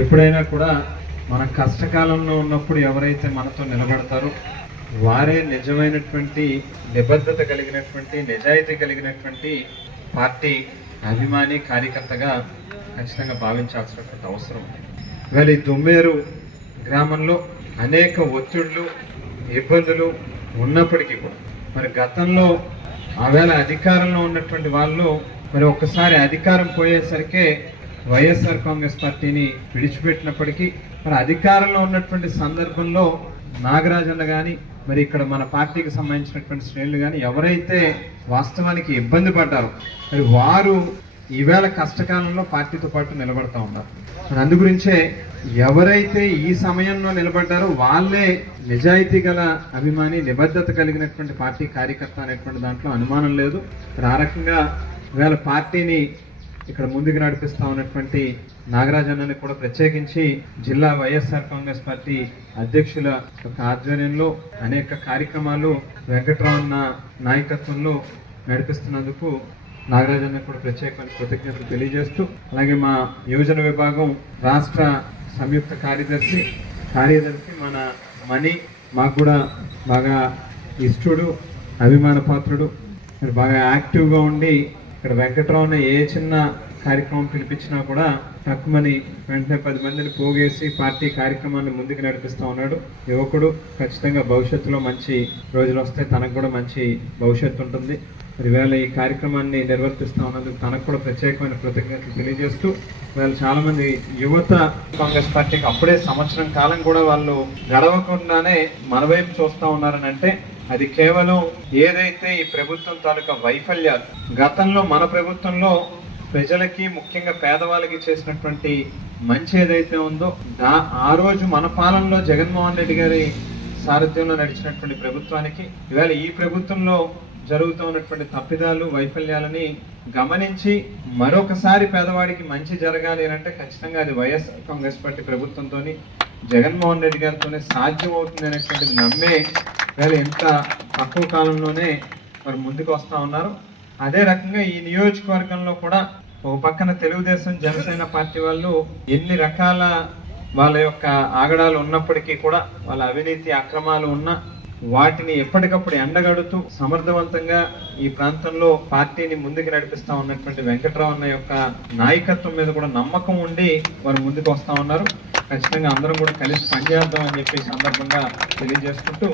ఎప్పుడైనా కూడా మన కష్టకాలంలో ఉన్నప్పుడు ఎవరైతే మనతో నిలబడతారో వారే నిజమైనటువంటి నిబద్ధత కలిగినటువంటి నిజాయితీ కలిగినటువంటి పార్టీ అభిమాని కార్యకర్తగా ఖచ్చితంగా భావించాల్సినటువంటి అవసరం ఉంది. ఇవాళ ఈ దుమ్మేరు గ్రామంలో అనేక ఒత్తిళ్లు ఇబ్బందులు ఉన్నప్పటికీ కూడా మరి గతంలో ఆవేళ అధికారంలో ఉన్నటువంటి వాళ్ళు మరి ఒక్కసారి అధికారం పోయేసరికి వైఎస్ఆర్ కాంగ్రెస్ పార్టీని విడిచిపెట్టినప్పటికీ మరి అధికారంలో ఉన్నటువంటి సందర్భంలో నాగరాజన్న కానీ మరి ఇక్కడ మన పార్టీకి సంబంధించినటువంటి శ్రేణులు కానీ ఎవరైతే వాస్తవానికి ఇబ్బంది పడ్డారో మరి వారు ఈవేళ కష్టకాలంలో పార్టీతో పాటు నిలబడతా ఉన్నారు. మరి అందు గురించే ఎవరైతే ఈ సమయంలో నిలబడ్డారో వాళ్ళే నిజాయితీ గల అభిమాని నిబద్ధత కలిగినటువంటి పార్టీ కార్యకర్త అనేటువంటి దాంట్లో అనుమానం లేదు. మరి ఆ రకంగా ఈవేళ పార్టీని ఇక్కడ ముందుకు నడిపిస్తా ఉన్నటువంటి నాగరాజన్నని కూడా ప్రత్యేకించి జిల్లా వైఎస్ఆర్ కాంగ్రెస్ పార్టీ అధ్యక్షుల యొక్క ఆధ్వర్యంలో అనేక కార్యక్రమాలు వెంకట్రామన్న నాయకత్వంలో నడిపిస్తున్నందుకు నాగరాజన్న కూడా ప్రత్యేకమైన కృతజ్ఞతలు తెలియజేస్తూ అలాగే మా యువజన విభాగం రాష్ట్ర సంయుక్త కార్యదర్శి మన మణి మాకు కూడా బాగా ఇష్టడు అభిమాన పాత్రుడు మరి బాగా యాక్టివ్గా ఉండి ఇక్కడ వెంకట్రావుని ఏ చిన్న కార్యక్రమం పిలిపించినా కూడా తక్కువని వెంటనే 10 మందిని పోగేసి పార్టీ కార్యక్రమాన్ని ముందుకు నడిపిస్తూ ఉన్నాడు. యువకుడు ఖచ్చితంగా భవిష్యత్తులో మంచి రోజులు వస్తే తనకు కూడా మంచి భవిష్యత్తు ఉంటుంది. మరి వేళ ఈ కార్యక్రమాన్ని నిర్వర్తిస్తూ ఉన్నందుకు తనకు కూడా ప్రత్యేకమైన కృతజ్ఞతలు తెలియజేస్తూ వేళ చాలా మంది యువత కాంగ్రెస్ పార్టీకి అప్పుడే సంవత్సరం కాలం కూడా వాళ్ళు గడవకుండానే మన వైపు చూస్తూ ఉన్నారని అంటే అది కేవలం ఏదైతే ఈ ప్రభుత్వం తాలూకా వైఫల్యాలు గతంలో మన ప్రభుత్వంలో ప్రజలకి ముఖ్యంగా పేదవాళ్ళకి చేసినటువంటి మంచి ఏదైతే ఉందో ఆ రోజు మన పాలనలో జగన్మోహన్ రెడ్డి గారి సారథ్యంలో నడిచినటువంటి ప్రభుత్వానికి ఇవాళ ఈ ప్రభుత్వంలో జరుగుతూ ఉన్నటువంటి తప్పిదాలు వైఫల్యాలని గమనించి మరొకసారి పేదవాడికి మంచి జరగాలి అంటే ఖచ్చితంగా అది వైఎస్ఆర్ కాంగ్రెస్ పార్టీ ప్రభుత్వంతో జగన్మోహన్ రెడ్డి గారితోనే సాధ్యం అవుతుంది అనేటువంటిది నమ్మే వేళ ఎంత తక్కువ కాలంలోనే మరి ముందుకు వస్తూ ఉన్నారు. అదే రకంగా ఈ నియోజకవర్గంలో కూడా ఒక పక్కన తెలుగుదేశం జనసేన పార్టీ వాళ్ళు ఎన్ని రకాల వాళ్ళ యొక్క ఆగడాలు ఉన్నప్పటికీ కూడా వాళ్ళ అవినీతి అక్రమాలు ఉన్నా వాటిని ఎప్పటికప్పుడు ఎండగడుతూ సమర్థవంతంగా ఈ ప్రాంతంలో పార్టీని ముందుకు నడిపిస్తా ఉన్నటువంటి వెంకట్రామన్న యొక్క నాయకత్వం మీద కూడా నమ్మకం ఉండి వారు ముందుకు వస్తా ఉన్నారు. ఖచ్చితంగా అందరం కూడా కలిసి పనిచేద్దాం అని చెప్పి సందర్భంగా తెలియజేసుకుంటూ